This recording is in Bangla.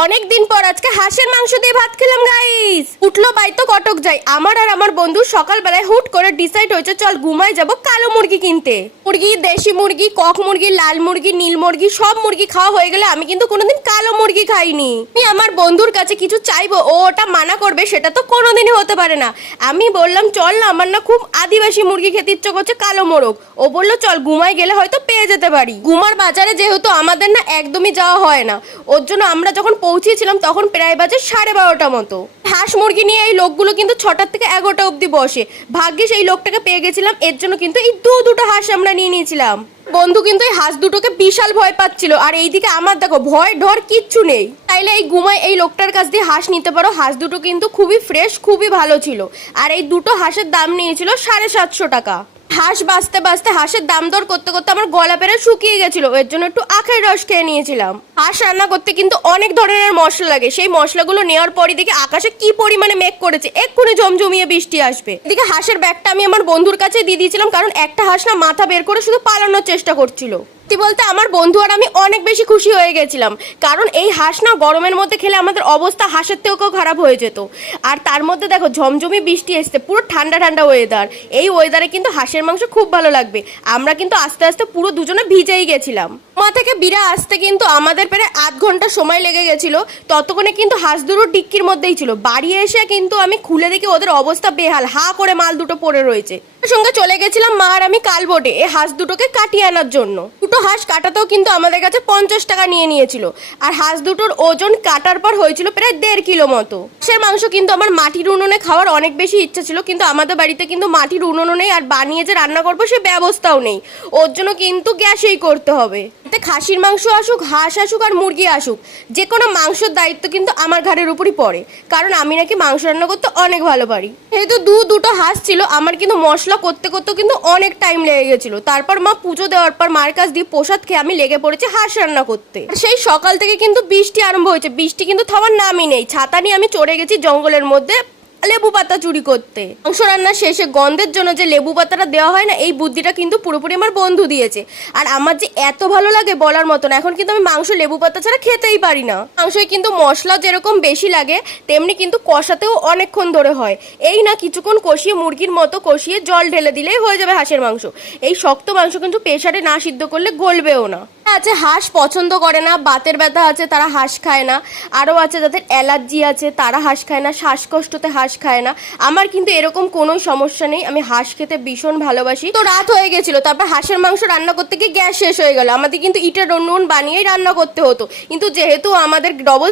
অনেক দিন পর আজকে হাঁসের মাংস দিয়ে ভাত খেলাম গাইস। উঠলো বাইতো কটক যাই। আমার আর আমার বন্ধু সকালবেলায় হুট করে ডিসাইড হয়েছে চল ঘুমায় যাব কালো মুরগি কিনতে। মুরগি, দেশি মুরগি, কক মুরগি, লাল মুরগি, নীল মুরগি সব মুরগি খাওয়া হয়ে গেলে আমি কিন্তু কোনোদিন কালো মুরগি খাইনি। আমি আমার বন্ধুর কাছে কিছু চাইবো, ও ওটা মানা করবে, সেটা তো কোনোদিনই হতে পারে না। আমি বললাম চল না, আমার না খুব আদিবাসী মুরগি খেতে ইচ্ছে করছে, কালো মোরগ। ও বললো চল ঘুমায় গেলে হয়তো পেয়ে যেতে পারি। ঘুমার বাজারে যেহেতু আমাদের না একদমই যাওয়া হয় না, ওর জন্য আমরা যখন পৌঁছেছিলাম তখন প্রায় বাজে 12:30 মতো। হাঁস মুরগি নিয়ে এই লোকগুলো কিন্তু 6টা থেকে 11টা অবধি বসে। ভাগ্যিস এই লোকটাকে পেয়ে গেছিলাম, এর জন্য কিন্তু এই দুটো হাঁস আমরা নিয়ে নিয়েছিলাম। বন্ধু কিন্তু এই হাঁস দুটোকে বিশাল ভয় পাচ্ছিল, আর এইদিকে আমার দেখো ভয় ডর কিচ্ছু নেই। তাইলে এই ঘুমায় এই লোকটার কাছ দিয়ে হাঁস নিতে পারো। হাঁস দুটো কিন্তু খুবই ফ্রেশ, খুবই ভালো ছিল। আর এই দুটো হাঁসের দাম নিয়েছিল 750 টাকা। হাঁস বাঁচতে বাঁচতে হাঁসের দাম দর করতে করতে আমার গলা পেরে শুকিয়ে গেছিল, এর জন্য একটু আখের রস খেয়ে নিয়েছিলাম। হাঁস রান্না করতে কিন্তু অনেক ধরনের মশলা লাগে, সেই মশলাগুলো নেওয়ার পরই দেখি আকাশে কি পরিমাণে মেঘ করেছে, এক্ষুনি জমজমিয়ে বৃষ্টি আসবে। এদিকে হাঁসের ব্যাগটা আমি আমার বন্ধুর কাছে দিয়ে দিয়েছিলাম, কারণ একটা হাঁস না মাথা বের করে শুধু পালানোর চেষ্টা করছিল। বলতে আমার বন্ধু আর আমি অনেক বেশি খুশি হয়ে গেছিলাম, কারণ এই হাঁস না গরমের মধ্যে খেলে আমাদের অবস্থা হাঁসের থেকেও খারাপ হয়ে যেত। আর তার মধ্যে দেখো ঝমঝমি বৃষ্টি এসছে, পুরো ঠান্ডা ঠান্ডা ওয়েদার। এই ওয়েদারে কিন্তু হাঁসের মাংস খুব ভালো লাগবে। আমরা কিন্তু আস্তে আস্তে পুরো দুজনে ভিজেই গেছিলাম। মা থেকে বিরা আসতে কিন্তু আমাদের প্রায় আধ ঘন্টা সময় লেগে গেছিল। ততক্ষণে কিন্তু হাঁস দুটো ডিক্কির মধ্যেই ছিল। বাড়ি এসে কিন্তু আমি খুলে দেখি ওদের অবস্থা বেহাল, হা করে মাল দুটো পড়ে রয়েছে। সঙ্গে চলে গেছিলাম মা আর আমি কালবোটে এই হাঁস দুটোকে কাটিয়ে আনার জন্য। দুটো হাঁস কাটাতেও কিন্তু আমাদের কাছে 50 টাকা নিয়ে নিয়েছিল। আর হাঁস দুটোর ওজন কাটার পর হয়েছিল প্রায় 1.5 কিলো মতো। হাঁসের মাংস কিন্তু আমার মাটির উনুনে খাওয়ার অনেক বেশি ইচ্ছা ছিল, কিন্তু আমাদের বাড়িতে কিন্তু মাটির উনুনও নেই, আর বানিয়ে যে রান্না করবো সে ব্যবস্থাও নেই। ওর জন্য কিন্তু গ্যাসেই করতে হবে। খাসির মাংস আসুক, হাঁস আসুক আর মুরগি আসুক, যে কোনো মাংসের দায়িত্ব কিন্তু আমার ঘাড়ের উপরই পড়ে, কারণ আমি নাকি মাংস রান্না করতে অনেক ভালো পারি। যেহেতু দুটো হাঁস ছিল, আমার কিন্তু মশলা করতে করতেও কিন্তু অনেক টাইম লেগে গেছিল। তারপর মা পুজো দেওয়ার পর মার কাছ দিয়ে প্রসাদ খেয়ে আমি লেগে পড়েছি হাঁস রান্না করতে। সেই সকাল থেকে কিন্তু বৃষ্টি আরম্ভ হয়েছে, বৃষ্টি কিন্তু থামার নামই নেই। ছাতা নিয়ে আমি চড়ে গেছি জঙ্গলের মধ্যে লেবু পাতা চুরি করতে। মাংস রান্নার শেষে গন্ধের জন্য যে লেবু পাতাটা দেওয়া হয় না, এই বুদ্ধিটা কিন্তু পুরোপুরি আমার বন্ধু দিয়েছে। আর আমার যে এত ভালো লাগে বলার মতন। এখন কিন্তু আমি মাংস লেবু পাতা ছাড়া খেতেই পারি না। মাংসে কিন্তু মশলা যেরকম বেশি লাগে, তেমনি কিন্তু কষাতেও অনেকক্ষণ ধরে হয়। এই না কিছুক্ষণ কষিয়ে মুরগির মতো কষিয়ে জল ঢেলে দিলেই হয়ে যাবে হাঁসের মাংস। এই শক্ত মাংস কিন্তু প্রেসারে না সিদ্ধ করলে গলবেও না। আছে হাঁস পছন্দ করে না, বাতের ব্যথা আছে তারা হাঁস খায় না, আরও আছে যাদের অ্যালার্জি আছে তারা হাঁস খায় না, শ্বাসকষ্টতে হাঁস খায় না। আমার কিন্তু এরকম কোনো সমস্যা নেই, আমি হাঁস খেতে ভীষণ ভালোবাসি। তো রাত হয়ে গেছিল, তারপর হাঁসের মাংস রান্না করতে গিয়ে গ্যাস শেষ হয়ে গেল। আমাদের কিন্তু ইটের উনুন বানিয়েই রান্না করতে হতো, কিন্তু যেহেতু আমাদের ডবল